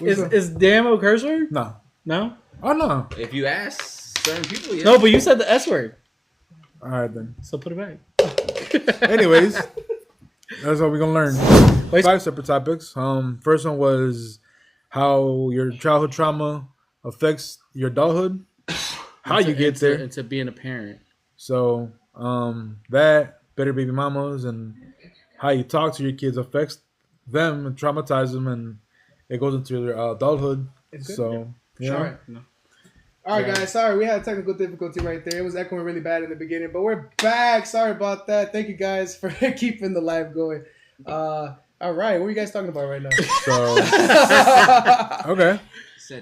Is damn a curse word? No. No? Oh, no. If you ask certain people, yeah. No, but you said the S word. All right, then. So put it back. Anyways, that's what we're going to learn. 5 separate topics. First one was how your childhood trauma affects your adulthood. How you get there. Into being a parent. So, that, better baby mamas, and how you talk to your kids affects them and traumatize them, and it goes into their adulthood. So, yeah. Sure. No. All right, guys. Sorry, we had technical difficulty right there. It was echoing really bad in the beginning, but we're back. Sorry about that. Thank you guys for keeping the live going. All right, what are you guys talking about right now? So, okay.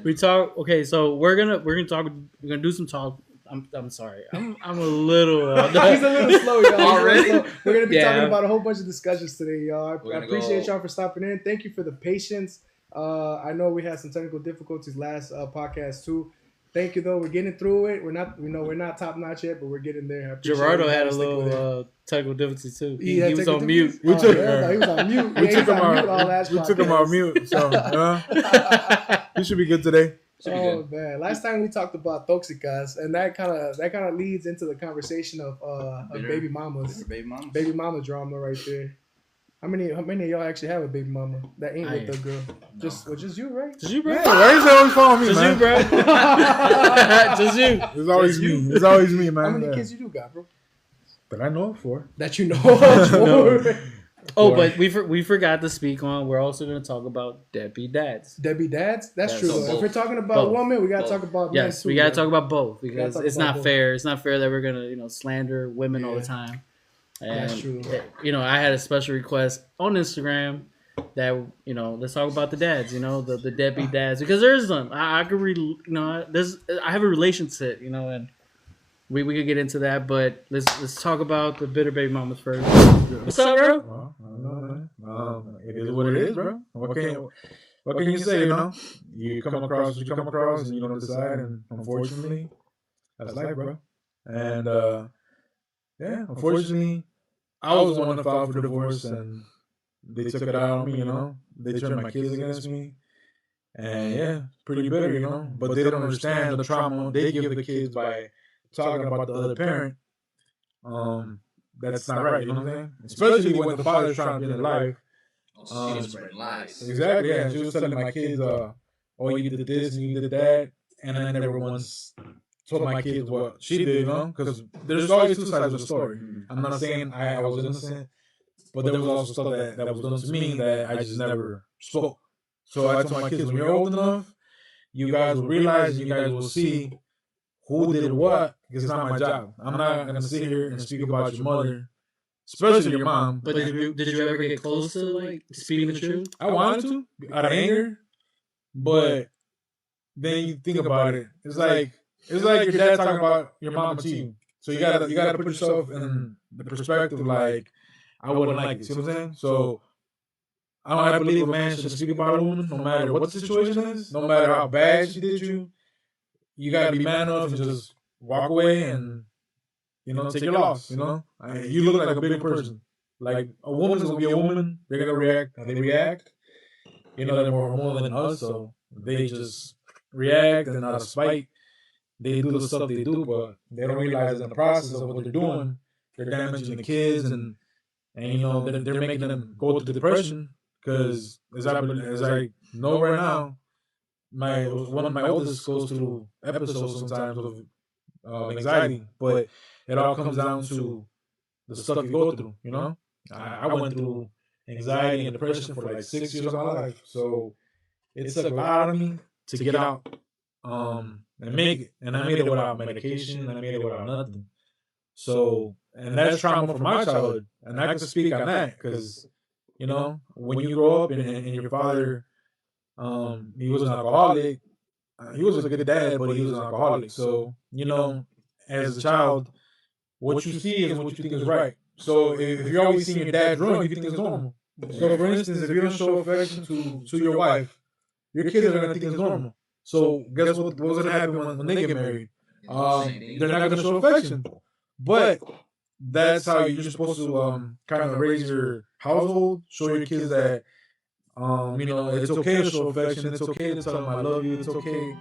We talk. Okay, so we're gonna talk. We're gonna do some talk. I'm sorry. I'm a little. He's a little slow, y'all. Already? We're gonna be talking about a whole bunch of discussions today, y'all. I appreciate y'all for stopping in. Thank you for the patience. I know we had some technical difficulties last podcast too. Thank you though. We're getting through it. We're not top notch yet, but we're getting there. Gerardo had a little technical difficulty too. He was on mute. We took he was on mute. We took him on mute. So he should be good today. Oh man! Last time we talked about toxicas, and that kind of leads into the conversation of baby mamas, baby mama drama right there. How many of y'all actually have a baby mama that ain't with the girl? No. Just you, right? Just you, bro. Why is that always calling me, just man? You, bro. Just you. It's always me. It's always me, man. How many kids you do got, bro? That I know of 4. That you know of 4. No. Oh, but we forgot to speak on. We're also going to talk about deadbeat dads. Deadbeat dads? That's true. If we're talking about women, we got to talk about men too. We got to talk about both because it's not fair. It's not fair that we're going to slander women all the time. And, that's true. I had a special request on Instagram that let's talk about the dads. The deadbeat dads because there's them. I could read. I have a relationship. And we could get into that, but let's talk about the bitter baby mamas first. What's up, bro? Well, I don't know. It is what it is, bro. What can you say? You come across what you come across, and you don't decide. And unfortunately, that's life, bro. And unfortunately, I was the one that filed for divorce, and they took it out on me. They turned my kids against me, and pretty bitter, But they don't understand the trauma they give the kids by talking about the other parent. That's not right, you know what I'm saying? Especially when the father's trying to be in life. She was spreading lies. Exactly, yeah. She was telling my kids, you did this and you did that. And I never once told my kids what she did, Because there's always 2 sides of the story. I'm not saying I was innocent, but there was also stuff that was done to me that I just never spoke. So I told my kids, when you're old enough, you guys will realize, you guys will see who did what, because it's not my job. I'm not going to sit here and speak about your mother, especially your mom. But did you ever get close to, speaking the truth? I wanted to, out of anger, but then you think about it. It's like your dad talking about your mom to you. So you gotta put yourself in the perspective, like, I wouldn't like it. See what I'm saying? So I believe a man should speak about a woman, no matter what the situation is, no matter how bad she did you. You gotta be man enough and just walk away and take your loss. You look like a bigger person. Like a woman's gonna be a woman. They're gonna react how they react. They're more than us, so they just react and out of spite, they do the stuff they do, but they don't realize in the process of what they're doing, they're damaging the kids and they're making them go through depression because as I know right now. One of my oldest goes through episodes sometimes of anxiety, but it all comes down to the stuff you go through. I went through anxiety and depression for like 6 years of my life, so it took a lot of me to get out and make it. And I made it without medication. I made it without nothing. So, and that's trauma from my childhood, and I can speak on that because when you grow up and your father. He was an alcoholic. He was a good dad, but he was an alcoholic. So, as a child, what you see is what you think is right. So, if you're always seeing your dad drunk, you think it's normal. So, for instance, if you don't show affection to your wife, your kids are going to think it's normal. So, guess what's going to happen when they get married? They're not going to show affection. But that's how you're supposed to kind of raise your household, show your kids that It's okay to show affection. It's okay to tell them I love you. It's okay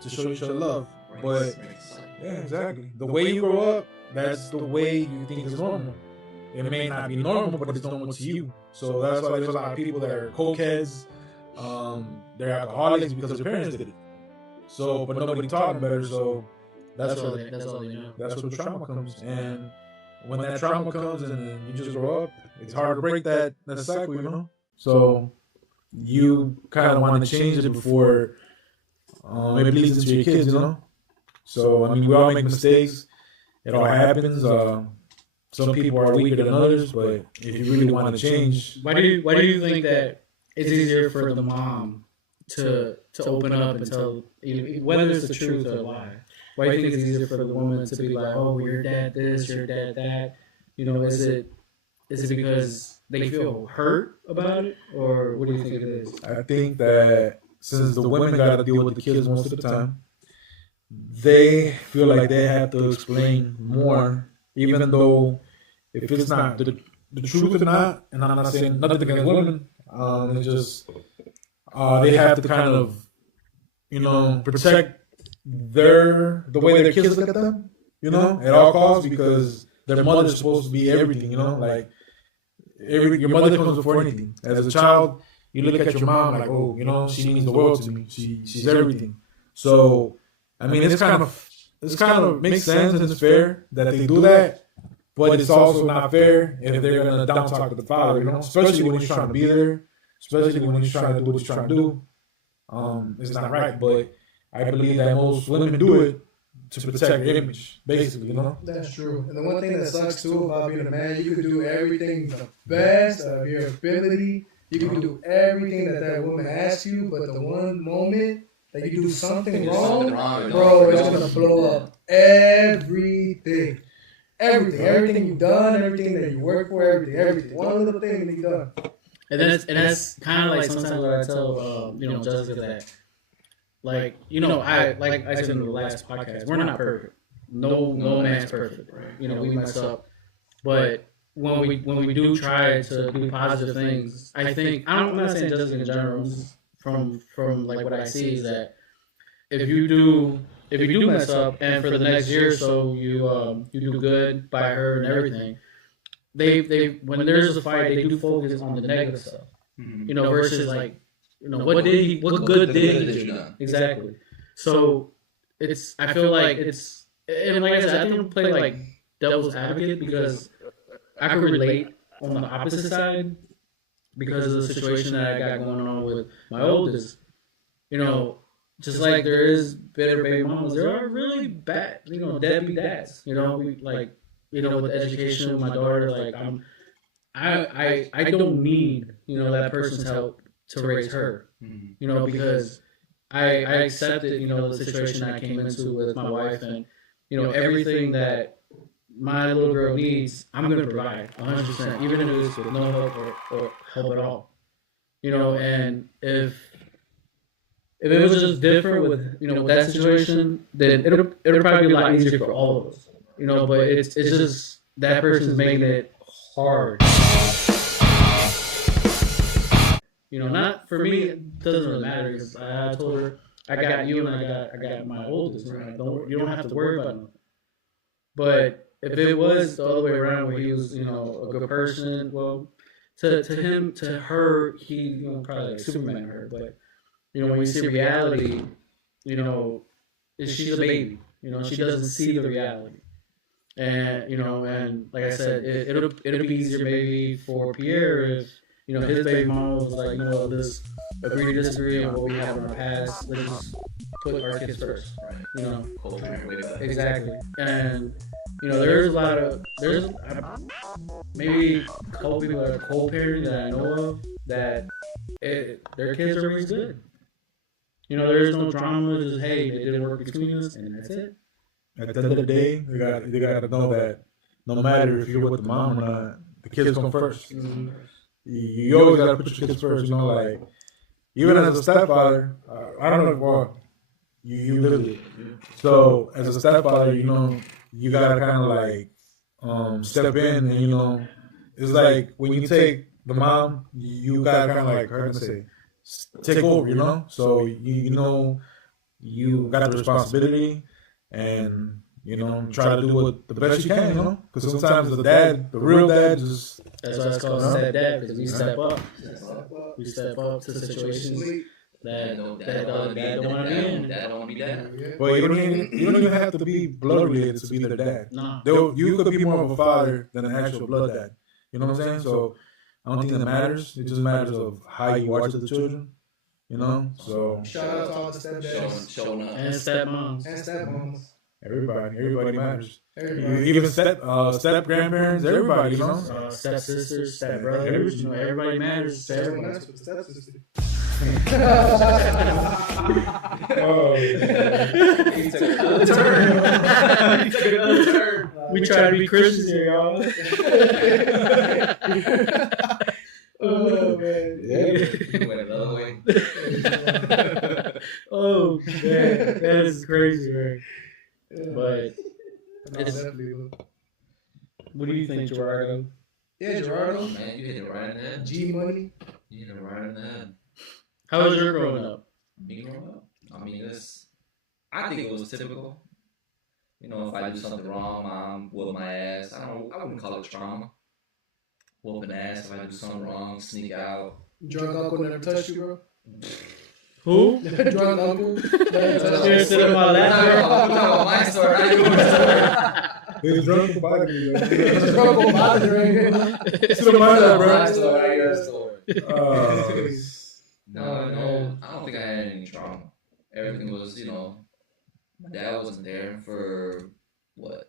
to show each other love. But yeah, exactly. The way you grow up, that's the way you think is normal. It may not be normal, but it's normal to you. So that's why there's a lot of people that are cokeheads. They're alcoholics because their parents did it. So, but nobody taught them better. So that's all they know. That's where the trauma comes. And when that trauma comes and then you just grow up, it's hard to break that cycle, So you kind of want to change it before it bleeds into your kids, So, I mean, we all make mistakes. It all happens. Some people are weaker than others, but if you really want to change... Why do you think that it's easier for the mom to open up and tell, whether it's the truth or a lie? Why do you think it's easier for the woman to be like, oh, your dad this, your dad that? Is it because they feel hurt about it, or what do you think it is? I think that since the women got to deal with the kids most of the time, they feel like they have to explain more, even though if it's not the truth or not, and I'm not saying nothing against women, it's just they have to kind of, protect the way their kids look at them, at all costs, because their mother's supposed to be everything, like your mother comes before anything. As a child, you look at your mom like, oh, she means the world to me. She's everything. So, I mean, it's kind of makes sense and it's fair that they do that, but it's also not fair if they're gonna down talk to the father, especially when he's trying to be there, especially when he's trying to do what he's trying to do. It's not right, but I believe that most women do it to protect their image, basically, That's true. And the one thing that sucks too about being a man, you can do everything the best of your ability. You can do everything that woman asks you, but the one moment that you do something wrong, bro, it's gonna blow up everything. Everything you've done, everything that you work for, everything. One little thing that you've done. And that's kind of like sometimes what I tell Jessica that, like, I said in the last podcast, we're not perfect. No man's perfect. We mess up, but when we do try to do positive things, I'm not saying Jessica in general, from like what I see is that if you do mess up and for the next year or so you do good by her and everything, they when there's a fight they do focus on the negative stuff, versus like what good did he do? Exactly. So I feel like it's, and like I said, I don't play like devil's advocate because I could relate on the opposite side because of the situation that I got going on with my oldest. Just like there is bitter baby mamas, there are really bad, deadbeat dads. With education with my daughter, like I don't need that person's help to raise her, because I accepted the situation I came into with my wife, and everything that my little girl needs, I'm going to provide 100%, even if it's with no help or help at all. And if it was just different with with that situation, then it'll probably be a lot easier for all of us. But it's just that person's making it hard. Not for me. It doesn't really matter because I told her I got you and I got my oldest. Right? You don't have to worry about it. But if it was the other way around, where he was a good person, well, to her, he probably like Superman her. But when you see reality, she's a baby. She doesn't see the reality. And and like I said, it'll be easier maybe for Pierre if his baby mama was like, let's agree to disagree on what we have in our past. Let's just put our kids first, right? Exactly. And there's maybe a couple people that are co-parenting that I know of that their kids are raised good. There's no drama. Just hey, it didn't work between us, and that's it. At the end of the day, they got to know that no matter if you're with the mom or not, the kids come first. Mm-hmm. You always got to put your kids first. Like even as a stepfather, I don't know. Well, you lived it. So as a stepfather, you got to kind of like step in, and it's like when you take the mom, you got kind of like her to say, take over, you know. So you know you got the responsibility, and you know try to do it the best you can, you know. Because sometimes the real dad, just that's why it's called step dad because we step up. We step up to situations that the other dad don't want to be in. Dad don't want to be dad. Well, you don't even have to be blood related to be their dad. No. You could be more of a father than an actual blood dad. You know what I'm saying? So I don't think that matters. It just matters of how you are to the children. You know? So shout out to all the stepdads. Showing up. And stepmoms. And stepmoms. Everybody matters. Everybody. Even step grandparents, everybody, you know? Step sisters, step brothers, you know, everybody matters to everyone. That's what stepsister. Oh, He took another turn. He took another turn. We try to be Christians here, y'all. Oh man. yeah. He went another way. Oh man, that is crazy, right? But it's, what do you think, Gerardo? Yeah, Gerardo. Man, you hit it right in the head. G Money. You hit it right in the head. How was your growing up? Me growing up? I mean, I think it was typical. You know, if I do something wrong, mom whoop my ass. I wouldn't call it trauma. Whooping ass if I do something wrong, sneak out. Drunk uncle never touched you, bro. Who? Drunk uncle. Here, sit on my lap. I'm talking about my story. I didn't do my story. He was drunk about it. Drunk uncle bothering. Still about that, bro. My story, your story. Uh, No, I don't think I had any trauma. Everything was, you know, my dad wasn't there for, what,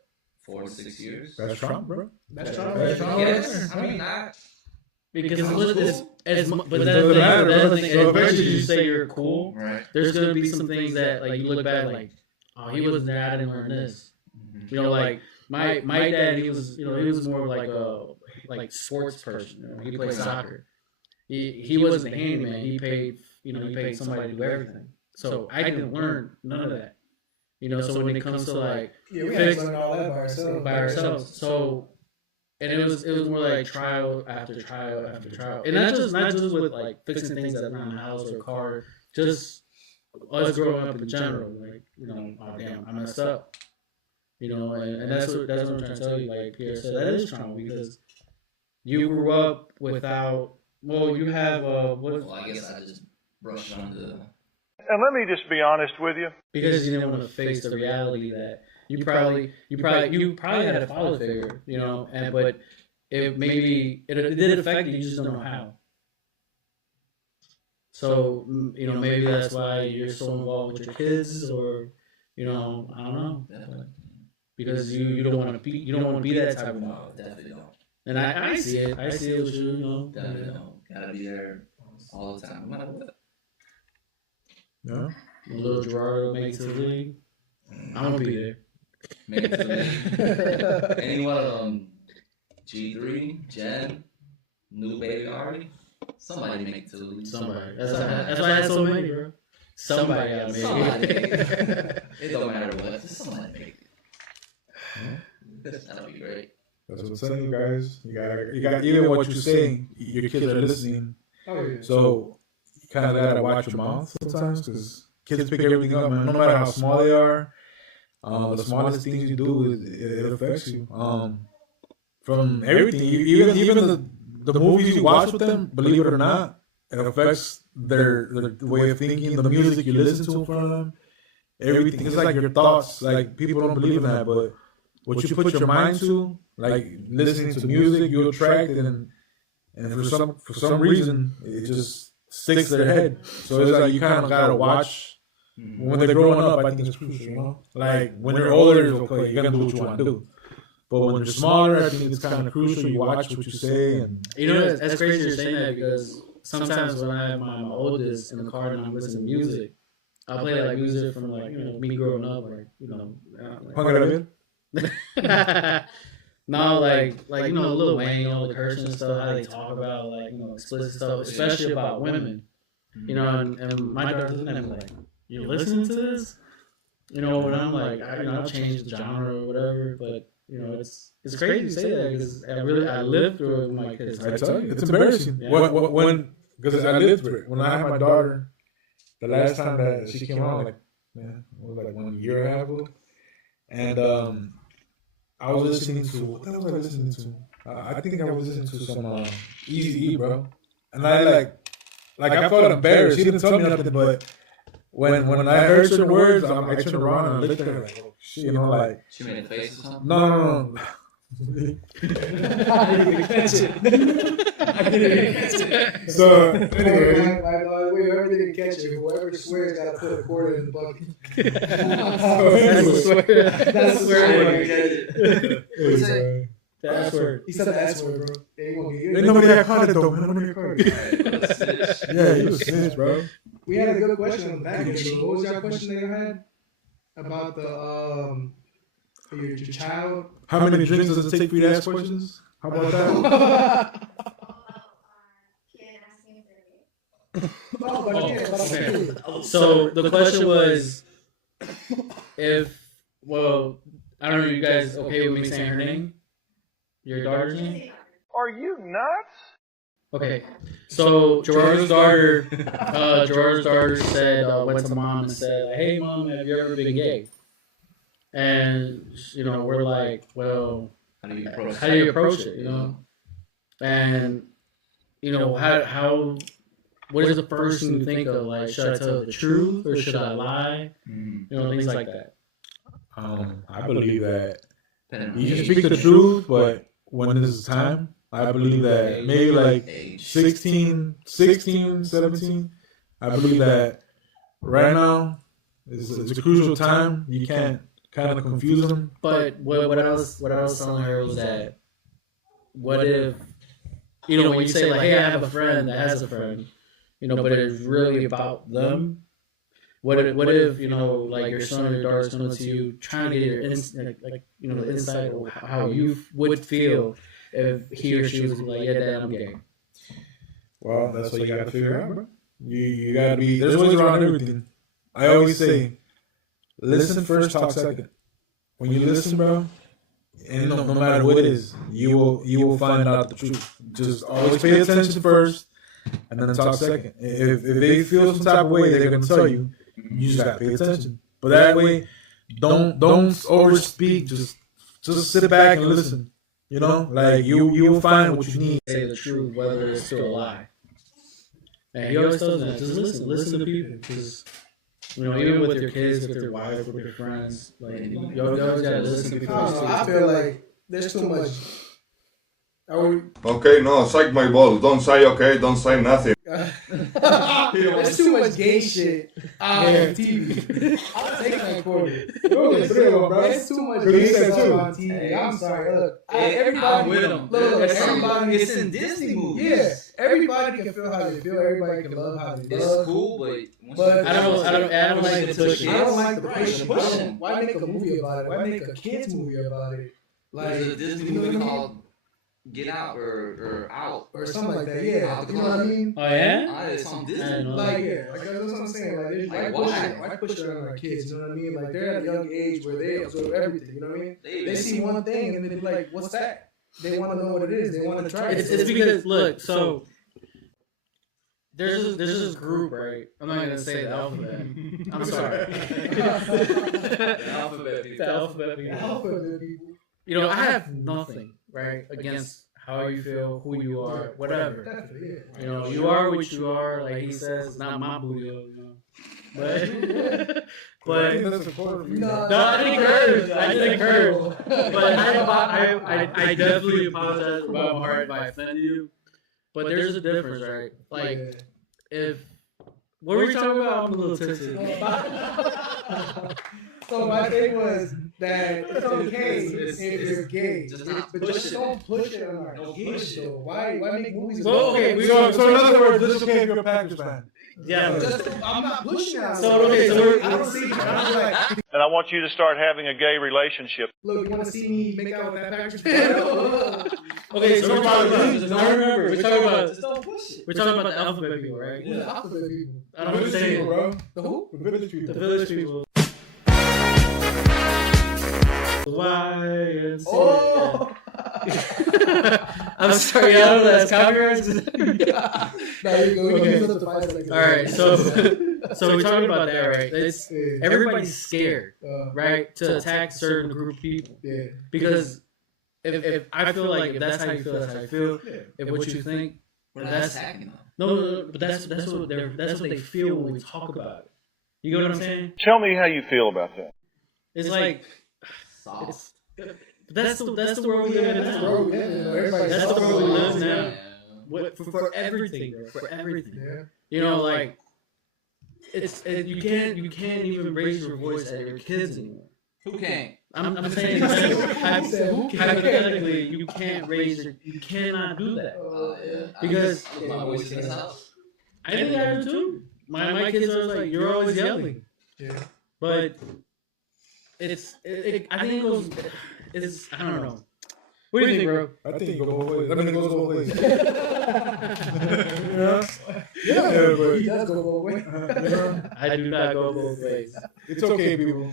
4 to 6 years? that's Trump, bro. That's Trump. Yes, I mean, Because it's but It that's doesn't the matter, thing. That's bro. the thing. So As much as eventually you say you're cool, right. there's gonna be some things that like you look back like, oh, he wasn't there. I didn't learn this. You know, like my dad, he was more of like a sports person. You know, he played soccer. He wasn't a handyman. He paid somebody to do everything. So I didn't learn none of that. You know, so when it comes to like Yeah, we had to learn all that by ourselves. So and it was more like trial after trial after trial. And not just with like fixing things around the house or car, just us growing up in general. Like, you know, oh damn, I messed up. You know, and that's what I'm trying to tell you. Like Pierre said, that is trauma because you grew up without. Well, you have Well, I guess I just brushed under the. And let me just be honest with you. Because you didn't want to face the reality that you probably had a father figure, you know, but it did affect you. You just don't know how. So you know, maybe that's why you're so involved with your kids, or you know, I don't know, Definitely. because you don't want to be that type of mom. No, definitely don't. And I see it with you, you know. Definitely don't. Gotta be there all the time, no matter what. Yeah. Little Gerardo makes the league. I'm gonna be there. Make it to the league. Anyone G3, Jen, new baby Ari, somebody make it to the league. Somebody. That's why I had so many, bro. Somebody got made Somebody it. make it. It don't matter what, just somebody make it. That'll be great. That's what I'm telling you guys. You got even what you're saying, your kids are listening. Oh yeah. So you kind of gotta watch your mouth sometimes because kids pick everything up, man. No matter how small they are, the smallest things you do, it affects you. From everything, even the movies you watch with them, believe it or not, it affects their way of thinking, the music you listen to in front of them, everything. It's like your thoughts. Like people don't believe in that, but what you put your mind to, like listening to music, you attract, and for some reason, it just sticks to their head. So it's like you kind of gotta watch when they're growing up. I think it's crucial, you know. Like when they're older, it's okay, you gotta do what you want to do. But when they're smaller, I think it's kind of crucial. You watch what you say, and You know, that's crazy you're saying that because sometimes when I have my oldest in the car and I'm listening to music, I'll play like music from like, you know, me growing up, like, you know. No, like you know, Lil Wayne, you know, the cursing and stuff, how they talk about like, you know, explicit stuff, especially about women. You know, and my daughter's looking at me like, "You're listening to this?" You know, when I'm like, I'll change the genre or whatever, but it's crazy to say that because I lived through it with my kids. I tell you, it's embarrassing. Yeah. When because I lived through it. When I had my daughter, the last time that she came out, it was like 1 year and a half ago, and I was listening to what the hell was I listening to? I think I was listening to some Easy E, bro, and I I felt embarrassed. She didn't tell me nothing, but when I heard certain words, I turned around and I looked at her like, oh shit, like She made a face or something. no. I didn't even catch it. So anyway, whoever didn't catch it, whoever swears got to put a quarter in the bucket. That's a swear. anyway, That's word. He said the S word, bro. They won't get you. ain't nobody got caught it though, man. Nobody got caught it. Yeah, you was snitch, bro. We had a good question on the back end, bro. What was your question that you had about the your child? How many drinks does it take for you to ask questions? How about that? Okay. So the question was, I don't know, you guys okay with me saying her name? Your daughter's name? Are you nuts? Okay. So Gerardo's daughter said, went to mom and said, hey mom, have you ever been gay? And, we're like, well, How do you approach it, And, what is the first thing you think of? Like, should I tell the truth or should I lie? Things like that. I believe that you can speak the truth, but when it is time, I believe that maybe like 16, 17, I believe that right now it's a crucial time. You can't kind of confuse them. But what I was telling her was that, what if, when you say like, hey, I have a friend that has a friend, but it's really about them. What if like your son or your daughter's coming to you trying to get your the insight of how you would feel if he or she was like, yeah, Dad, I'm gay. Well, that's what you got to figure out, bro. You got to be. There's ways around everything. I always say, listen first, talk second. When you listen, bro, and no matter what it is, you will find out the truth. Just always pay attention first, and then talk second. If they feel some type of way, they're gonna tell you. You just gotta pay attention. But that way, don't overspeak. Just sit back and listen. Like you will find what you need. Say the truth, whether it's still a lie. And he always tells that, just listen to people. Because, even with your kids, with your wife, with your friends, like, you always gotta listen to people. I feel like there's too much. Okay, no, suck my balls. Don't say okay, don't say nothing. There's too much gay shit on TV. I'll take that quarter. There's too much gay stuff on TV. Hey, I'm sorry. Look, everybody with them. Look, everybody. It's in Disney movies. Yeah, everybody can feel how they feel. Everybody can love how they love. It's cool, but I don't like the pushing. I don't like the pushing. Why make a movie about it? Why make a kids movie about it? Like, there's a Disney movie called Get Out or Out or something like that. Yeah, you know what I mean? Oh yeah. It's on Disney. Like that's what I'm saying. Like why push it on our kids? You know what I mean? Like they're at a young age where they absorb everything. You know what I mean? They see one thing and they're like, "What's that?" They want to know what it is. They want to try it. It's because look, so there's this group, right? I'm not gonna say the alphabet. I'm sorry. The alphabet people. The alphabet people. I have nothing right against how you feel, who you are, whatever. You are what you are. Like he says, it's not my booty, But I didn't curse. But I definitely apologize about my heart if I offended you. But there's a difference, right? Like what were we talking about? I'm a little tipsy. So my thing was that it's okay if you're gay, but just don't push it on our kids. Though. Why make movies? Well, okay, so in other words, it's okay if you're a Packers fan. Yeah, I'm not pushing it. So I don't see. I'm like, And I want you to start having a gay relationship. look, you want to see me make out with that Packers fan? okay, so remember, we're talking about Just don't push it. we're talking about the alphabet people, right? Yeah, the alphabet people. I don't understand, bro. The who? The village people. The village people. YMCA. Oh. I'm sorry, I don't know that's copyright. No, you go. All right, so we're talking about that, right? It's everybody's scared, right, to attack a certain group of people. Yeah. Because if I feel like if that's how you feel, that's how you feel. If what you think, We're not that's attacking them. no, but that's what they feel when we talk about it. You get what I'm saying? Tell me how you feel about that. It's like Soft. that's the world we live in now. That's the world we live in now. For everything, bro. For everything. Yeah. You know, like you can't even raise your voice at your kids anymore. Who can't? I'm saying hypothetically, you cannot do that. Because my voice in this house. I think I do too. My kids are like, you're always yelling. Yeah. But I think it goes. I don't know. What do you think, bro? I think it goes both ways. I mean, it goes both ways. Yeah, but He does go both ways. I do not go both ways. it's okay, people.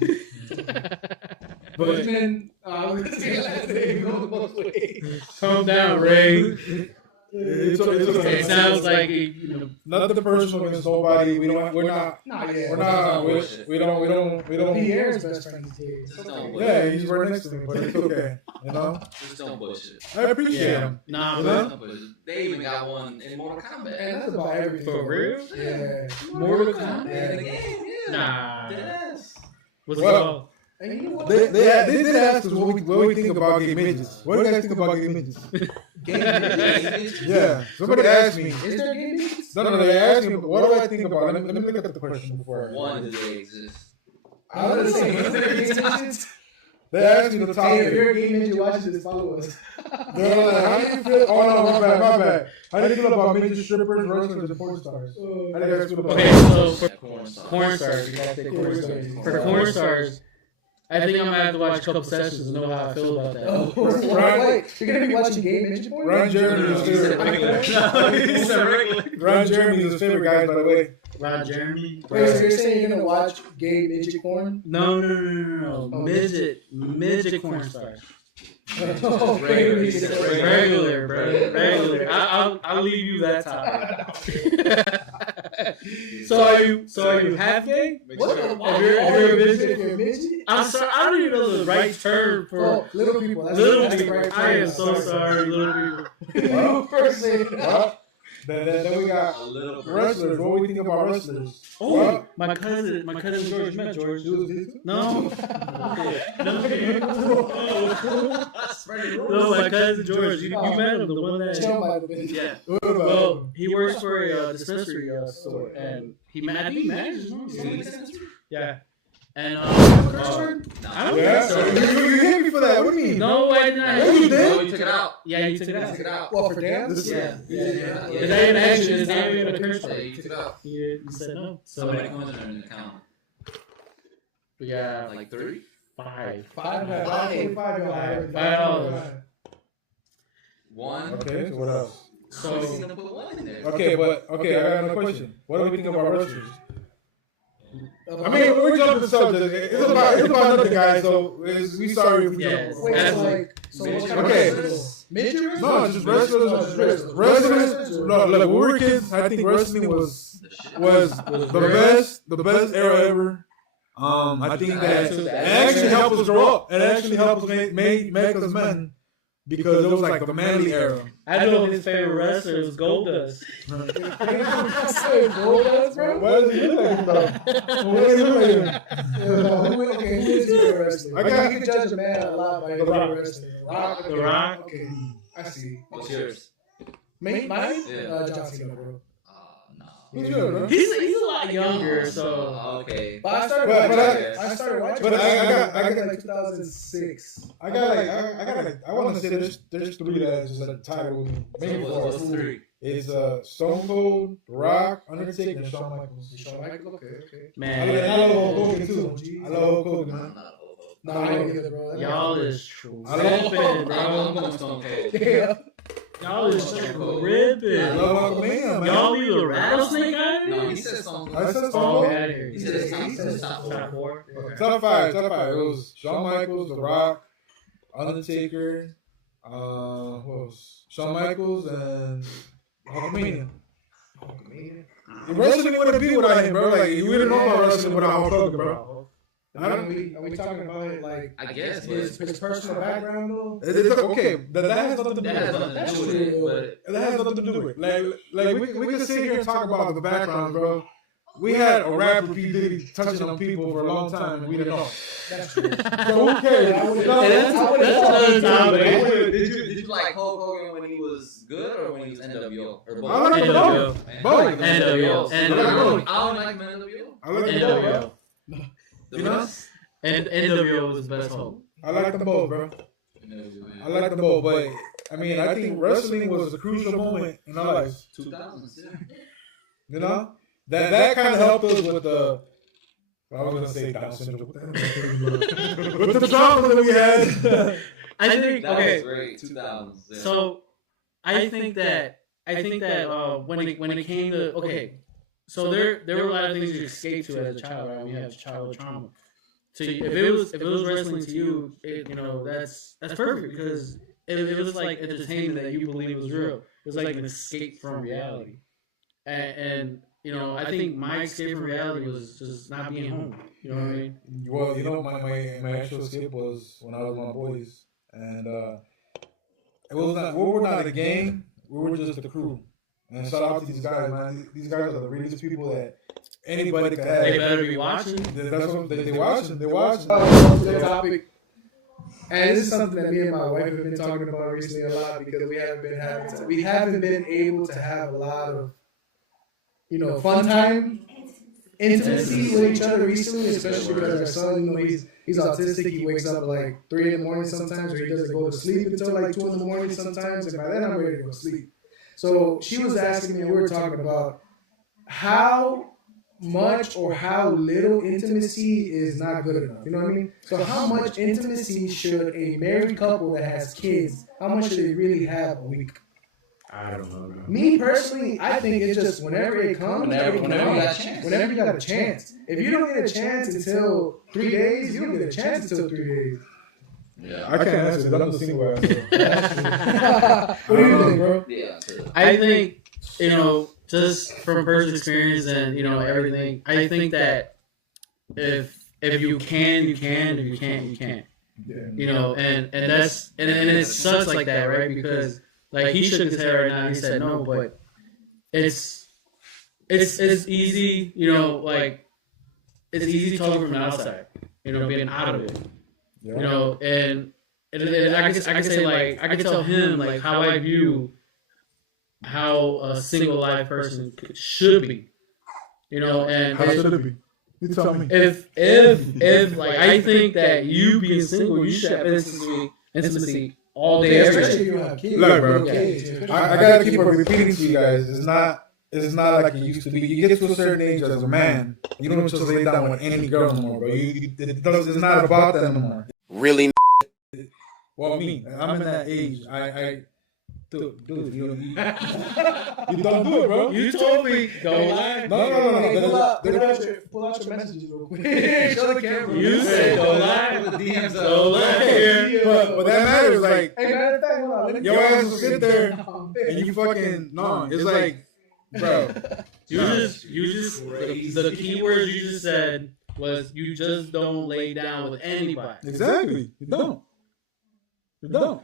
But then, it goes both ways. Calm down, Ray. It's okay. It sounds like Nothing personal against nobody. We're not. We don't. Pierre's best friend is here. Just don't Yeah, he's right next to me, but it's okay. You know, Just don't bullshit. I appreciate him. Nah, You bro. know? Don't bullshit. They even got one in Mortal Kombat. And that's about everything. For real? Yeah. Mortal Kombat? Yeah, the game, yeah. Nah. Yes. What's it Well, called? And you know what? They did ask us what we think about gay midgets. What do you guys think about gay midgets? Yeah, somebody asked me. Is there gay midgets? No, they asked me. What do I think about? Let me look at the question before. One, do they exist? I was gonna say, is there gay midgets? They asked me the Hey, if topic. you're a gay midget watching this, follow us. They're like, how do you feel? Oh no, my bad. How do you feel about midget strippers, wrestlers, and porn stars? How do you guys feel about Okay, that? so for Porn porn stars, stars. you gotta say porn stars. For porn stars, I think I'm gonna have to watch a couple sessions to know how I feel about that. Oh, wait, you're gonna be watching gay midget porn? Ron Jeremy is his favorite. Ron Jeremy is his favorite, guys. By the way. Ron Jeremy? Wait, so you're saying you're gonna watch gay midget porn? No. Oh, Midget porn stars. Oh, Regular, bro. Regular. I'll leave you that topic. So are you half gay? What? If you're a midget? You're a midget? I'm sorry, I don't even know the right term for Oh, little people. That's little that's the people. right I am term. so sorry, little people. You person. Then we got A little wrestlers. What do we think about wrestlers? Oh, my cousin George. You met George? No. No, my cousin George. You met him, the one that. Joe might have been. Yeah. What about Well, he works for a dispensary store, and I think he manages one. Yeah. And I don't Yeah. think so. You hit me for that. What do you mean? No, I did not. No, you did. No, you took it out. Yeah, you took it You out. took it out. Well, for dance? Yeah. Yeah. It's not even action. It's not even a curse Yeah, word. you took it out. You said no. So many coins are in the account. We got Like 3? five. $5. $5. One. Okay. So what else? So he's gonna put one in there. Okay, I got another question. What do we think about wrestlers? I mean, we're jumping the subject. It's about nothing, guys. So we sorry if we Yes. jump. Wait, Athlete. so what kind of Okay. wrestlers? Midget wrestlers? No, just wrestlers. Wrestlers. No, like when we were kids, I think wrestling was the best era ever. I think that it actually helped us grow up. It actually helped us make us men because it was like the manly era. I know his favorite wrestler was Goldust. Goldust, bro? What does he look like, though? What does he look like? Okay, who is your favorite wrestler? I got- You can judge a man a lot by his The Rock. favorite wrestler. Rock. The Rock. Okay, I see. What's yours? Mine? Yeah. John Cena, bro. No. Who's yours, man? He's a lot younger, so Okay. But I started But watching. I But got- I got like 2006. I want to say there's three that just like title with me. Maybe So four. what's 3? It's Stone Cold, Rock, Undertaker, and Shawn Michaels. Shawn Michaels? Okay. I man, love Hulk Hogan too. I love Hulk Hogan, man. No, I don't either, bro. y'all is I love- tripping, bro. I'm going Stone Cold. Yeah. Y'all is I tripping. love Hulk Man, man. Y'all leave the rattlesnake out of No, it? he said Stone I Cold. said Stone Oh, Cold. get out of here. He said it's top 4. Top four. Okay. Top five. It was Shawn Michaels, The Rock, Undertaker, who else? Shawn Michaels and Hulkamania. Wrestling wouldn't be without him, bro. Like you wouldn't know about wrestling without Hulk Hogan, bro. Are we talking about it like I guess, but his personal background though? Okay, that has nothing to do that has with nothing it. to do with it. That has nothing to do with it. Like we can sit here and talk about the background, bro. We had a rapper P Diddy touching on people for a long time, and we didn't know. That's true. So who cares? That's another topic. Did you like Hulk Hogan when he was good or when he was NWO or both? I like them both. Both. NWO. I don't like him in NWO. I like them both, bro. NWO. The rest? And NWO was the best Hulk. I like them both, bro. I like them both, but I mean, I think wrestling was a crucial moment in our lives. 2000s, yeah. You know, that kind of helped us with the. I was gonna say Down syndrome. With the trauma that we had. I think That okay. was great. 2000s. Yeah. So I think that when it came to so there were a lot of things you escape to as a child, right? When you have childhood trauma. So if it was wrestling to you, that's perfect because it was like entertainment that you believe was real. It was like an escape from reality, and I think my escape from reality was just not being home. You know what I mean? Well, my actual escape was when I was with my boys, and it was not. We were not a gang. We were just a crew. And shout out to these guys, man. These guys are the realest people that anybody could have. They better be watching. That's what they watching. They watching. The topic, and this is something that me and my wife have been talking about recently a lot because we haven't been able to have a lot of fun time, intimacy with each other recently, especially because our son, he's autistic. He wakes up at like 3 in the morning sometimes, or he doesn't go to sleep until like 2 in the morning sometimes, and by then I'm ready to go to sleep. So she was asking me, and we were talking about how much or how little intimacy is not good enough. You know what I mean? So how much intimacy should a married couple that has kids, how much should they really have a week? I don't know, bro. Me personally, I think it's just whenever it comes, Whenever you got a chance. Whenever you got a chance. If you don't get a chance until 3 days, you don't get a chance until 3 days. Yeah. I can't answer that. I'm the single ass. What do you think, bro? Yeah. I think, just from personal experience and, everything, I think that if you can, you can. If you can't, you can't. Yeah. And that's and it sucks like that, right? Because like he shook his head right now, he said no, but it's easy, like it's easy talking from the outside, being out of it. Yeah. And I can say like I can tell him like how I view how a single live person should be, and How should it be? You tell me. if like I think that you being single, you should have intimacy all day, every Especially if day. you don't have kids. Look, bro. Kids. I gotta keep on repeating to you guys. It's not like it used to be. You get to a certain age as a man, you don't just lay down with any girl no more, bro. It's not about that no more. Really? Well, me, I'm in that age. Dude, you don't do it, bro. You told me go live. No. Pull out your messages real quick. Show the camera. You said go live. DMs Go live here. But that matters. Like, Hey, matter of fact, hold on. Let me your ass will sit there and you fucking It's like, bro. You just the key word you just said was you just don't lay down with anybody. Exactly. You don't. So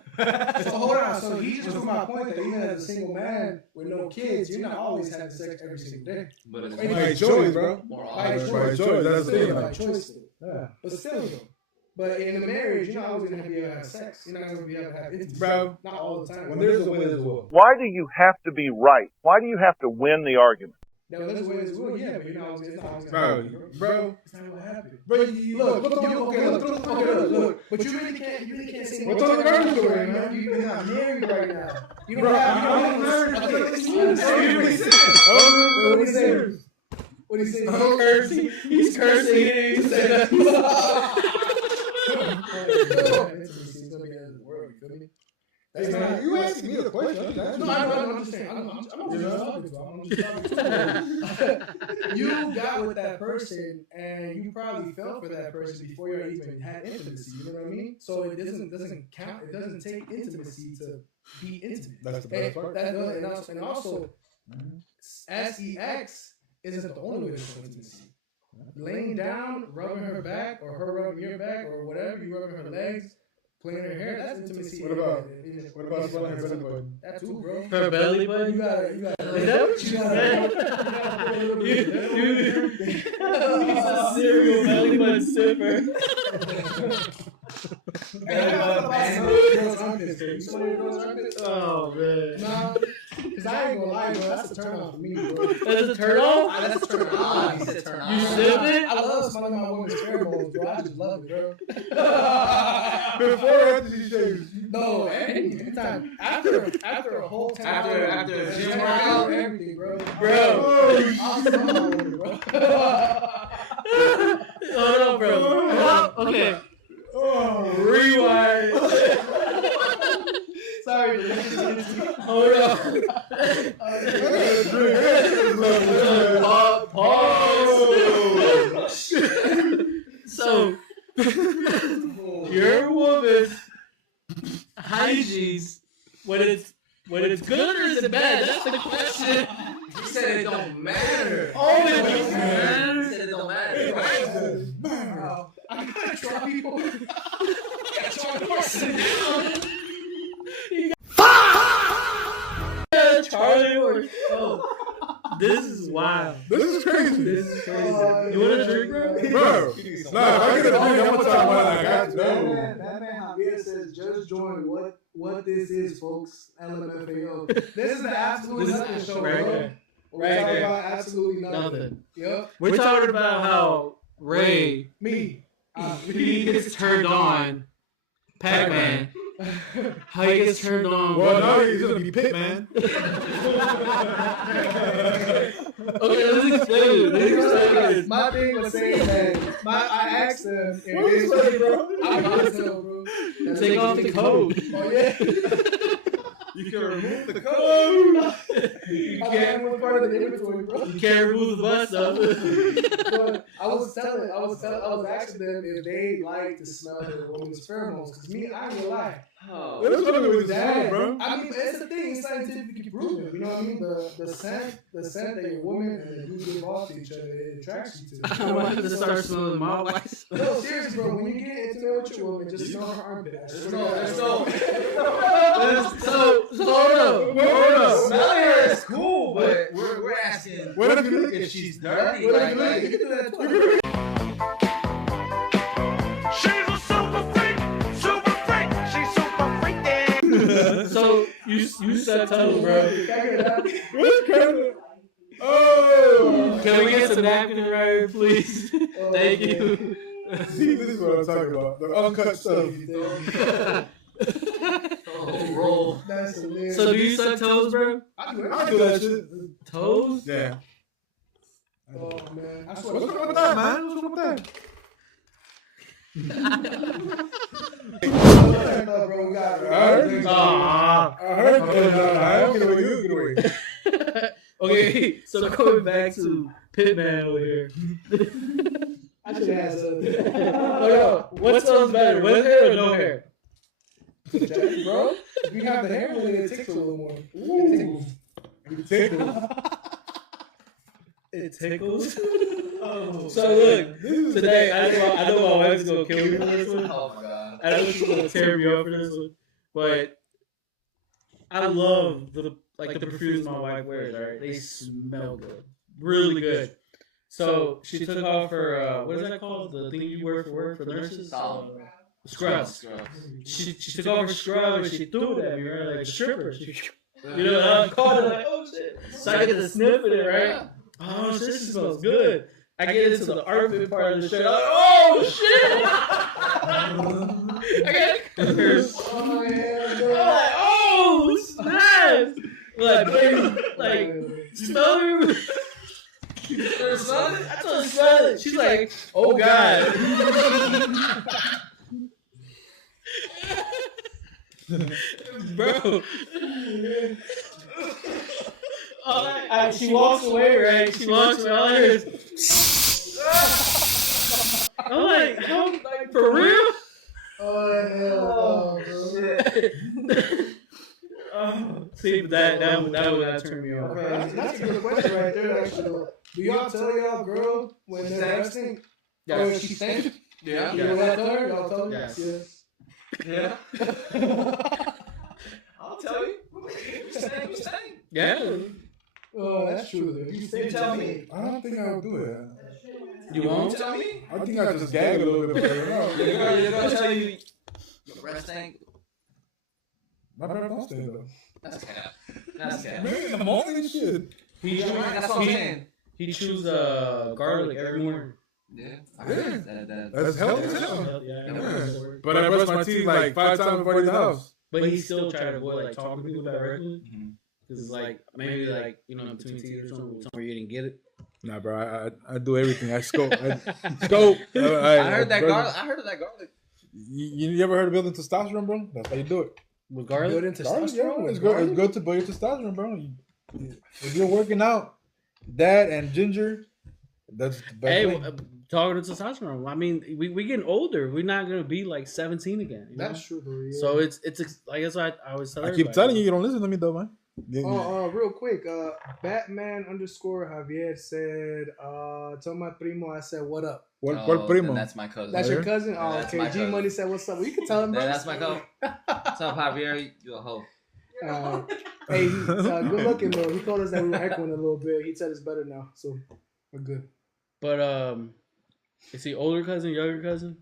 hold on. So he's just my point that even as a single man with no kids, you're not always having sex every single day. But it's By choice, bro. more By often. By choice. That's the thing. By Like, choice, though. yeah. But still, though. But in a marriage, you're not always going to be able to have sex. You're not going to be able to have intimacy. Bro. Not all the time. When there's a win, there's a will. Why do you have to be right? Why do you have to win the argument? Now, there's ways as well, yeah, but you're not always going to happen. Bro. It's not going to happen. Bro, Look. But you really can't say What's on the girl story, man. You're not married right now. You Bro, don't I'm have. not What he said? What he said? Cursing. He's cursing. He didn't even say that. Hey, man, you asking me a question. No, I'm just saying. I'm just talking to you. You got with that person, and you probably fell for that person before you even had intimacy. You know what I mean? So it doesn't count. It doesn't take intimacy to be intimate. That's the best part. And also, sex isn't the only way to show intimacy. Laying down, rubbing her back, or her rubbing your back, or whatever, you rubbing her legs, playing her hair, that's intimacy. What about swelling her belly button? That too, bro. Her belly button? You gotta. Is that what you said? He's a serial belly button sipper. Oh, man. Nah, because I ain't gonna lie, bro. That's a turn on for me, bro. That's a turn off? That's a turn on. He said turn on. You sip it? I love smelling my woman's pheromones, bro. I just love it, bro. Before or after she shaves? No, anytime. After a whole time. After a gym workout? Everything, bro. I'll smell my woman, bro. Hold on, bro. Okay. Rewind. Sorry, Hold on. Pause. So, your woman's hygiene's when it's good or is it bad? That's the question. He said it don't matter. Oh, it He don't matter. said it don't matter. I gotta try people. Charlie or this is wild. This is crazy. This is crazy. You want a drink, bro? Bro, nah, if I get a drink, I'm gonna talk about it. I got to know. That man Javier says, just join what this is, folks. LMFAO. This is the absolute nothing show, right bro. there. We're talking about absolutely nothing. Yep. We're talking about how Ray he gets turned on. PacMan. How he gets turned on. Well, now he's gonna be PacMan. Okay, let's explain it. My thing was saying that I asked him if this bro. I'm about to tell, bro. Take off the coat. Oh yeah. You can remove the code. You can't remove part of the inventory, bro. You can't remove the bus up. But I was asking them if they like to smell their woman's pheromones. Cause me, I ain't gonna lie. Oh. That's what it was, That, bro. I mean, it's the thing. It's scientifically proven. You know what I mean? The scent that your woman and you give off to each other, it attracts you to. I'm about to start smelling my wife's. No, seriously, bro. When you get intimate with your woman, just smell her armpit. Let's So go. hold up. Smelling her is cool, but we're asking What if you if she's dirty. You Like, can do that twice. She's a super freak, she's super freaky. So you suck toes, bro. What's kind of? Oh! Can we get some napkin right here, please? Thank you. See, this is what I'm talking about. The uncut stuff. roll. That's hilarious. So do you suck toes, bro? I do I do that shit. Toes? Yeah. Oh man, I swear. What's wrong with that, man? What's wrong with that? Bro, we got it. I heard you. Aw. I heard you. Get away, you get away. Okay, so going back to Pitman over here. I should have had something. Oh, yo, what smells better, with hair or no hair? Bro, if you have the hair, then it tickles a little more. You tickle. It tickles. So look, today I know my wife's gonna kill me for this one. Oh my god. I know she's gonna tear me up for this one, but I love the perfumes my wife wears. Right, they smell good, really good. So she took off her what is that called? The thing you wear for work for nurses? Scrubs. She took off her scrub and she threw it at me, right? Like a stripper. You know, I caught it like, oh shit. So I get to sniff it, right? Oh shit, this smells good. I get into the armpit part of the shirt. I'm like, oh shit! I got curse. I'm like, oh snap! Like, baby, like, smell me. I told her smell it. She's like, oh god. Bro. She walks away, right? She walks away. All I hear is, I'm like, how, like, for real? Oh, bro. See, that would turn me off. Okay, that's a good question right there, actually. Do y'all tell y'all girl when they're resting? Yeah. Or if she stinks? Yeah. You let her? Y'all tell her? Yes. Yeah. I'll tell you. You stink. Yeah. Oh, that's true. Though. You tell me. I don't think I'll do it. You won't? You tell me. I think I'll just gag a little bit. They're gonna tell you. Your breath stink. My breath don't stink though. That's cap. That's cap. Man, in the morning, shit. That's what I'm saying. He chews garlic every morning. Yeah. I heard that. That's healthy as hell. Yeah. But I brush my teeth like 5 times before I leave the house. But he still try to avoid like talking to people directly. Because like maybe like in between teeth or something where you didn't get it. Nah, bro, I do everything. I scope. I heard that garlic. I heard of that garlic. You ever heard of building testosterone, bro? That's how you do it. With garlic? Building testosterone? Yeah, it's good to build your testosterone, bro. If you're working out, that and ginger, that's the best thing. Talking to testosterone. I mean, we getting older. We're not gonna be like 17 again. That's true, though. Yeah. So it's like that's what I always tell I keep telling you don't listen to me though, man. Real quick, Batman _ Javier said, tell my primo I said what up. What primo? That's my cousin. That's your cousin? Oh, That's okay. my G cousin. Money said what's up. Well, you can tell him, bro. That's my cousin. What's up, Javier? You a hoe. Hey, good looking though. He told us that we were echoing a little bit. He said it's better now, so we're good. But is he older cousin, younger cousin?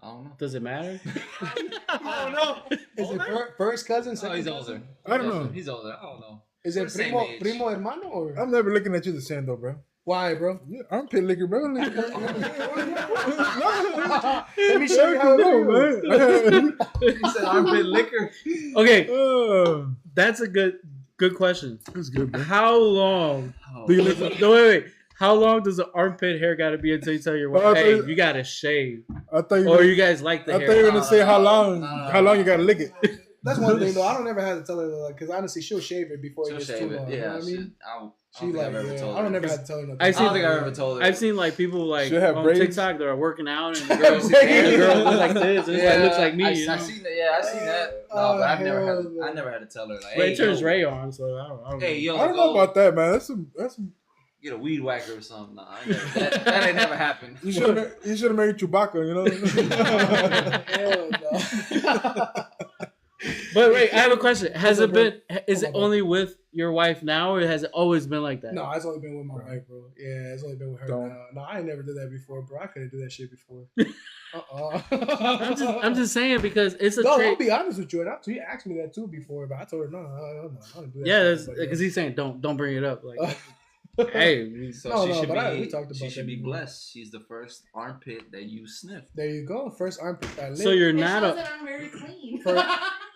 I don't know. Does it matter? I don't know. Is it first cousin? Oh, Second he's cousin? older. I don't know. He's older. I don't know. Is it We're the same age. primo hermano or? I'm never looking at you the same though, bro. Why, bro? Yeah, armpit liquor, bro. Let me show you how it feels. man. He said armpit liquor. Okay, that's a good question. That's good, bro. How long? Do you listen? No, wait. How long does the armpit hair got to be until you tell your wife, Well, hey, you got to shave? I thought you. Or you guys like the I hair? thought you were gonna say how long. No. How long you gotta lick it? That's one thing though. I don't ever have to tell her like, because honestly, she'll shave it before She'll it gets shave too it. long. You know Yeah. what I mean? I don't She think like, I've ever told her. I don't ever have to tell her nothing. I've I seen don't think I've ever told her. I've seen like people like She'll have on braids. TikTok that are working out and the girl looks like this and it looks like me. You know? I seen that. Yeah, I seen that. No, but I never had to tell her. Like, But hey, it turns yo, Ray on, so I don't know. Hey, yo, I don't know about that, man. That's some. get a weed whacker or something. Nah, that ain't never happened. You should have married Chewbacca, you know. Hell no. But Ray, I have a question. Has it been? Is it only with your wife now, or has it always been like that? No, it's only been with my wife, bro. Yeah, it's only been with her Don't. now. No, I ain't never did that before, bro. I couldn't do that shit before. I'm just saying because it's a No, I'll trait. be honest with you. And he asked me that too before, but I told her no, I don't do that. Yeah, shit. because he's saying don't bring it up. Like, hey, So No, she no, should but be. we talked about She should that be before. blessed. She's the first armpit that you sniffed. There you go. First armpit I lit. so you're It not shows a. that I'm very clean.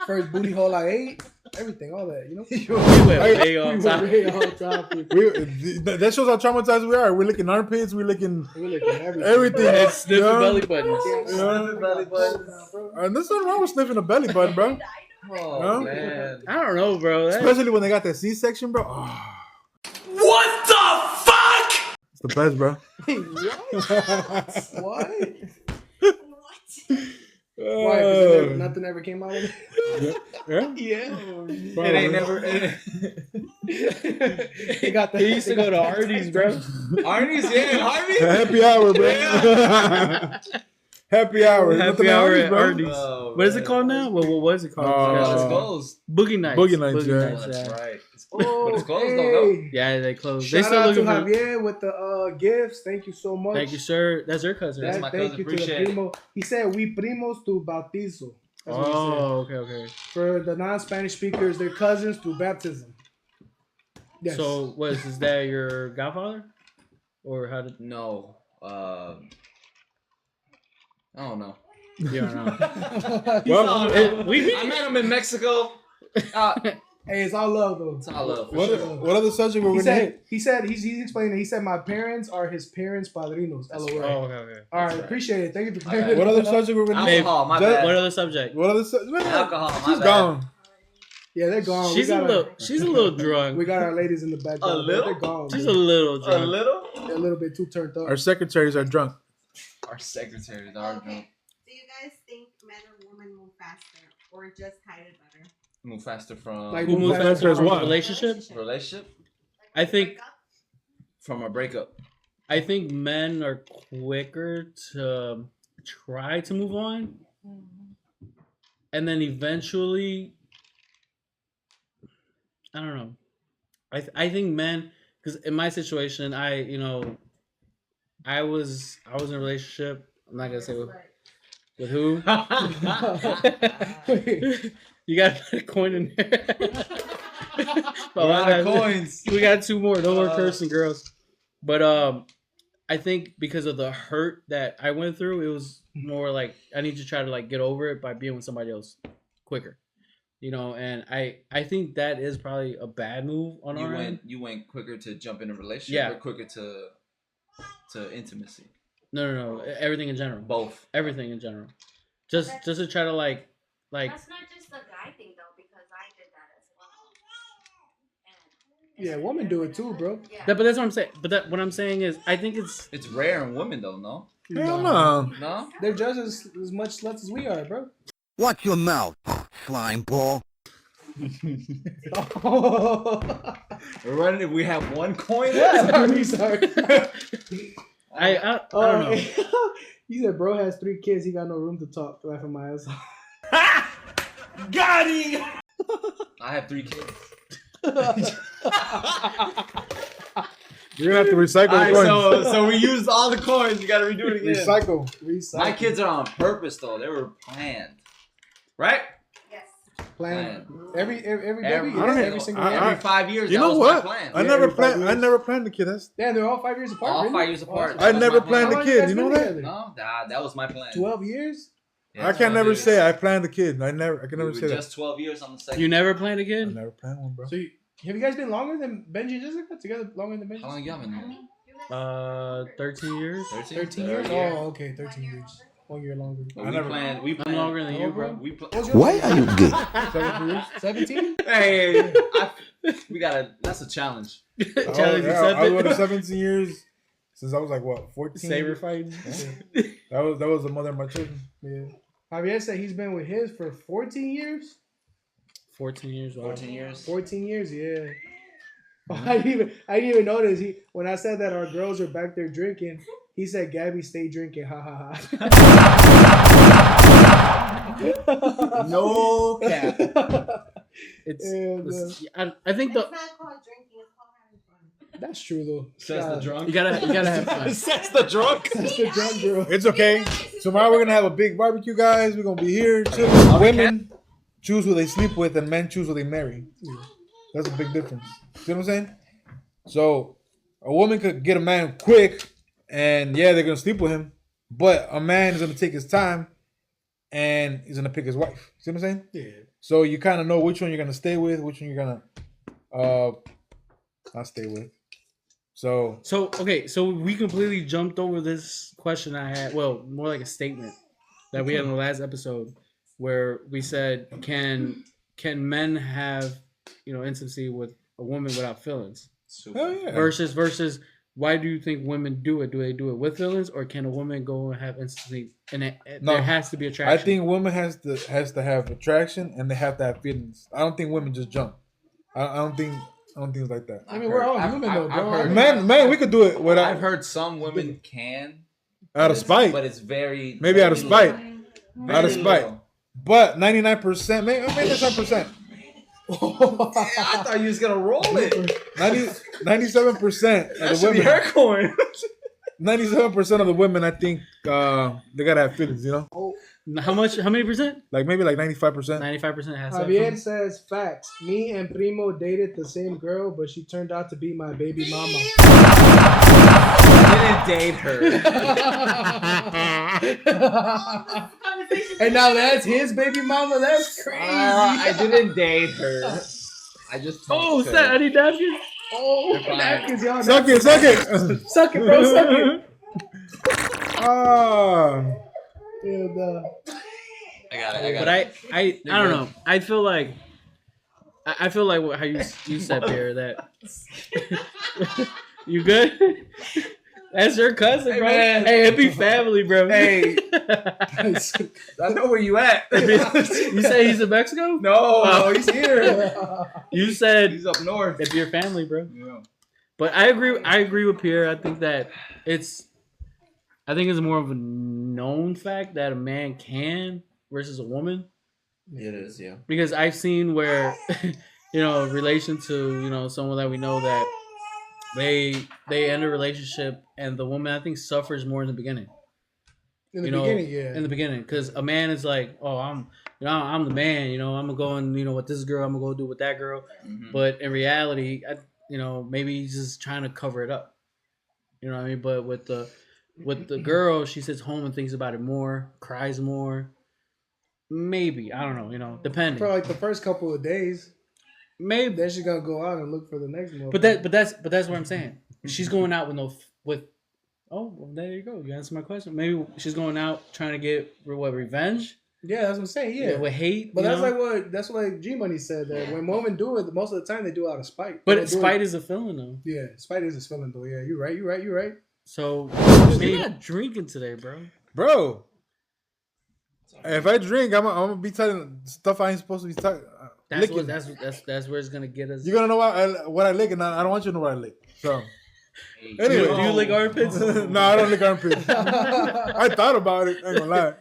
First booty hole I ate. Everything, all that, you know. You went way off We top. went way off topic. That shows how traumatized we are. We're licking armpits. We're licking We're looking at everything. everything. It's sniffing Yeah. belly buttons. Yeah. belly button. And there's nothing wrong with sniffing a belly button, bro. Oh Huh? man. I don't know, bro. Especially when they got that C-section, bro. Oh, What the fuck? it's the best, bro. What? What? Why? 'Cause nothing ever came out of it. Yeah? Yeah. It ain't never. They got the. He used to go to Arby's, bro. Arnie's, yeah, Harvey. Happy hour, bro. Happy hour. Happy Nothing hour else, at bro. Arby's. Oh, What is it man. called now? What was it called? Let's Uh, goes. Boogie Nights. Boogie Nights, yeah. Oh, that's yeah. right. Oh, But it's closed though, no? Yeah, they closed. They Shout still out to looking for. Javier with the gifts. Thank you so much. Thank you, sir. That's your cousin. That's right? my Thank cousin. you to the Appreciate it. primo. He said we primos tu bautizo. That's what he said. Oh, okay. For the non-Spanish speakers, they're cousins through baptism. Yes. So, is that your godfather, or how did? No. I don't know. You don't know. Well, we I met him in Mexico. Hey, it's all love though. It's all love. For What, sure. what other subject were He we gonna said hit? he's explaining. He said my parents are his parents' padrinos. LOL. Oh, okay. All right, appreciate it. Thank you for clearing What it other up. subject were we gonna hit? Alcohol, my Just- bad. What other subject? What other subject? Alcohol, my She's bad. gone. Yeah, they're gone. She's a little drunk. We got our ladies in the background. A little? They're gone. She's a dude. little A drunk. little? They're a little bit too turned up. Our secretaries are drunk. Our secretaries are drunk. Okay. Do you guys think men or women move faster or just hide it better? Move faster from Like, Who moves Faster faster as from what? a relationship? relationship? I think From a breakup. I think men are quicker to try to move on, and then eventually, I don't know. I think men, because in my situation, I was in a relationship. I'm not gonna say with who. You got a coin in there. A lot of coins. We got two more. No more cursing, girls. But I think because of the hurt that I went through, it was more like I need to try to like get over it by being with somebody else quicker. And I think that is probably a bad move on our end. You went quicker to jump in a relationship Yeah. or quicker to intimacy? No. Everything in general. Both. Everything in general. Just to try to like. That's not just a guy thing though, because I did that as well. Yeah, women do it too, bro. Yeah. But that's what I'm saying. But what I'm saying is, I think It's rare in women though, no? Hell no. No? They're just as much sluts as we are, bro. Watch your mouth, slime ball. We're running. We have one coin. Sorry. I don't know. He said, bro has 3 kids. He got no room to talk. Laughing my ass off. Got him. I have 3 kids. You're gonna have to recycle All right, the coins. so we used all the coins. You got to redo it again. Recycle. My kids are on purpose though. They were planned, right? Yes. Plan. Every baby. Every, Every single I- year. every 5 years. You that know was my what? plan. I Yeah, never every 5 planned. I years. never planned the kid. That's. Damn, they're all 5 years apart. All really? 5 years apart. I That was never my planned plan. the kid. You know that? No, that was my plan. 12 years? Yeah, I can 12 never years. say I planned the kid. I can never We say were that. just 12 years on the second. You never planned a I kid? never planned one, bro. So have you guys been longer than Benji and Jessica? Together longer than Benji? How long you been there? 13 years. 13 years? Oh, okay, 13 years. 1 year longer. But I never- We I'm planned. longer than you, bro. We pl- Why are you gay? 17 years. 17? Hey, we gotta. That's a challenge. Challenge Oh, yeah, I was accepted. 17 years since I was like what 14. Saber fighting. That was the mother of my children. Yeah. Javier said he's been with his for 14 years? 14 years. Wow. 14 years. 14 years, yeah. Oh, I didn't even notice. When I said that our girls are back there drinking, he said Gabby stay drinking. Ha ha ha. No cap. I think the It's not called drinking, it's called having fun. That's true though. Says the drunk. you gotta have fun. Says the drunk. That's the drunk girl. It's okay. Tomorrow we're gonna have a big barbecue, guys. We're gonna be here. Chilling. Women choose who they sleep with, and men choose who they marry. That's a big difference. See what I'm saying? So a woman could get a man quick, and yeah, they're gonna sleep with him. But a man is gonna take his time, and he's gonna pick his wife. See what I'm saying? Yeah. So you kind of know which one you're gonna stay with, which one you're gonna not stay with. So So we completely jumped over this question I had. Well, more like a statement that we had in the last episode, where we said, can men have intimacy with a woman without feelings? hell yeah. Versus why do you think women do it? Do they do it with feelings, or can a woman go and have intimacy and No. there has to be attraction? I think women has to have attraction, and they have to have feelings. I don't think women just jump. I don't think it's like that. I mean, we're all human though, bro. I've heard- Man, we could do it I've without heard some women can out of spite. but it's very Maybe out of spite. very Out of spite. little. But 99%, maybe 10%. I thought you was gonna roll it. 97% of That the should be women. her coin. 97% of the women, I think, they gotta have feelings. how many percent? Like maybe like 95%. 95% has to have Javier feelings. says facts. Me and Primo dated the same girl, but she turned out to be my baby mama. I didn't date her. And now that's his baby mama. That's crazy. I didn't date her. I just Oh, is that any napkins? Oh, fine. napkins, y'all. Suck it, suck it. Suck it, bro. Suck it. Ah. Dude, I got it. But I don't know. I feel like how you said, Pierre, that you good? That's your cousin, Hey, bro. man. Hey, it be family, bro. Hey, I know where you at. You say he's in Mexico? No, he's here. You said He's up north. it'd be your family, bro. Yeah. But I agree with Pierre. I think it's more of a known fact that a man can versus a woman. It is, yeah. Because I've seen where, in relation to, someone that we know that they end a relationship and the woman I think suffers more in the beginning. In the beginning, yeah. In the beginning, because a man is like, oh, I'm the man. I'm gonna go and with this girl, I'm gonna go do with that girl. Mm-hmm. But in reality, maybe he's just trying to cover it up. You know what I mean? But with the girl, she sits home and thinks about it more, cries more. Maybe, I don't know. Depending. For like the first couple of days, maybe then she's gonna go out and look for the next one. But that's what I'm saying. She's going out with. Oh, well, there you go. You answered my question. Maybe she's going out trying to get revenge. Yeah, that's what I'm saying. Yeah, with hate. But that's what G Money said, that when women do it, most of the time they do it out of spite. But spite is a feeling, though. Yeah, spite is a feeling, though. Yeah, you're right. So you're not drinking today, bro. If I drink, I'm gonna be telling stuff I ain't supposed to be talking. That's where it's gonna get us. You're gonna know what I lick, and I don't want you to know what I lick. So. Anyway, do you lick armpits? No, I don't lick armpits. I thought about it. I ain't gonna lie.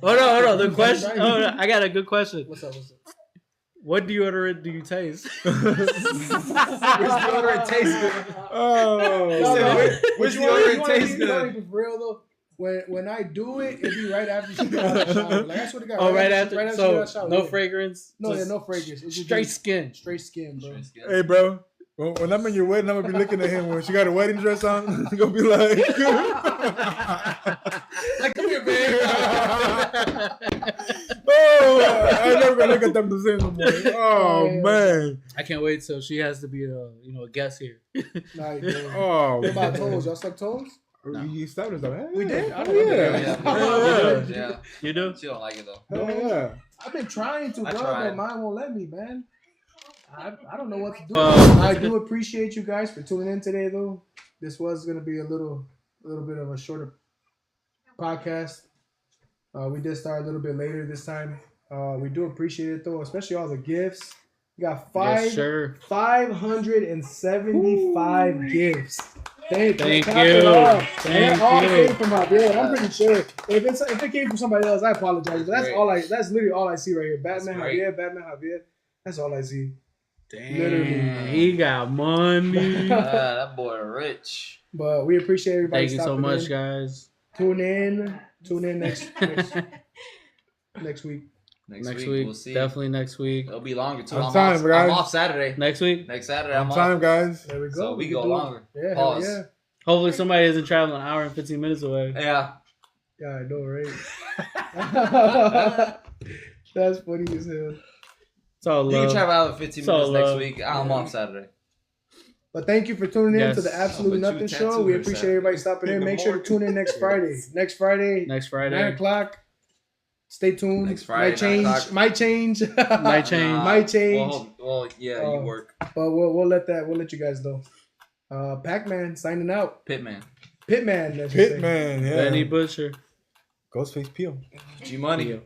Hold on. The question. I got a good question. What's up? What deodorant do you taste? Which deodorant tastes good? Oh, which deodorant tastes good? For real though, when I do it, it'd be right after she got out of the shower. Like I swear to God. Oh, right after. Right after she got out of the So shower. no fragrance. No, no fragrance. It's Straight skin. Straight skin, bro. Hey, bro. When I'm in your wedding, I'm gonna be looking at him when she got a wedding dress on. I'm gonna be like, come here, baby. Oh, I'm never gonna look at them the same no more. Oh man, I can't wait till she has to be a guest here. Nah, you don't. Oh, what about toes? Y'all suck toes? No. You established that, man. We did. I Oh, don't yeah. Yeah. You do? She don't like it though. Oh, yeah. I've been trying to, bro, but mine won't let me, man. I don't know what to do. I do appreciate you guys for tuning in today, though. This was gonna be a little bit of a shorter podcast. We did start a little bit later this time. We do appreciate it though, especially all the gifts. We got 575 gifts. Thank you. Thank you. All came from Javier. I'm pretty sure if it came from somebody else, I apologize. But that's literally all I see right here. Batman Javier. That's all I see. Damn, literally. He got money. That boy rich. But we appreciate everybody. Thank you so much, guys. Tune in next week. Next week, we'll see. Definitely next week. It'll be longer too. I'm off Saturday. Next week. Next Saturday, I'm time, off. guys. There we go. So we go longer. Yeah. Pause. Yeah. Hopefully somebody isn't traveling an hour and 15 minutes away. Yeah. Yeah, I know, right? That's funny as hell. It's all love. You can travel out 15 minutes next week. I'm off Saturday. But thank you for tuning in to the Absolute Nothing Show. We appreciate everybody stopping in. Make sure to tune in next Friday. Next Friday. 9 o'clock. Stay tuned. Next Friday, Might change. Well, yeah, you work. But we'll let you guys know. PacMan signing out. Pitman, yeah. Benny Butcher. Ghostface Peel. G Money.